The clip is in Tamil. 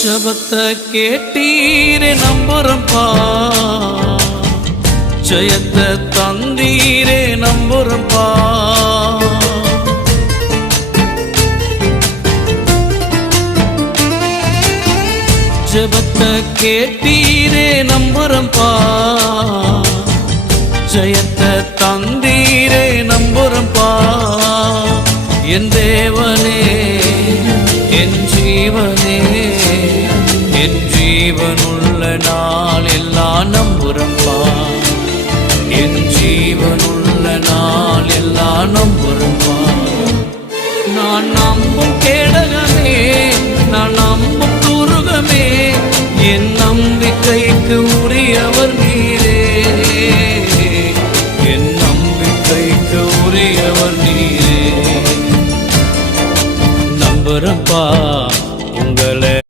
ஜபத்தை கேட்டீரே நம்புறம்பா, ஜெயத்தை தந்தீரே நம்புறம்பா. ஜபத்தை கேட்டீரே நம்புறம்பா, ஜெயத்தை தந்தீரே நம்புறம்பா. என் தேவனே என் ஜீவனே என் ஜீவனுள்ள